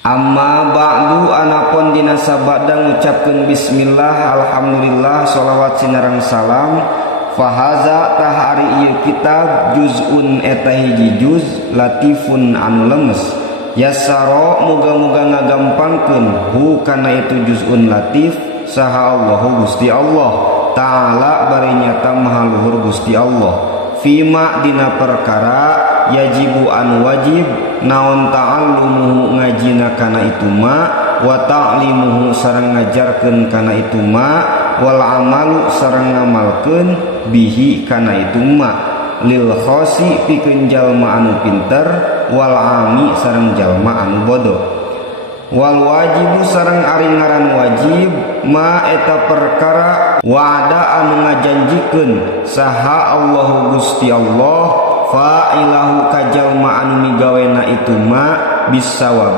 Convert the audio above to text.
Amma ba'du anapun dina sabada ngucapkeun bismillah alhamdulillah sholawat sinareng salam. Fahaza tahari ieu kitab juz'un eta hiji juz latifun anu lemes yassaro muga-muga ngagampangkeun hu kana itu juz'un latif saha Allahu Gusti Allah ta'ala bari nyata maha luhur Gusti Allah fima dina perkara yajibu anu wajib naon ta'allumuhu ngajina kana itu ma wa ta'limuhu sareng ngajarkeun kana itu ma wal amalu sareng ngamalkeun bihi kana itu ma lil khosi pikeun jalma anu pinter wal ami sareng jalma anu bodoh wal wajibu sareng ari ngaran wajib ma eta perkara wa'ada anu ngajanjikeun saha Allahu Gusti Allah fa'ilahu kajalma anu migawena itu ma bisawab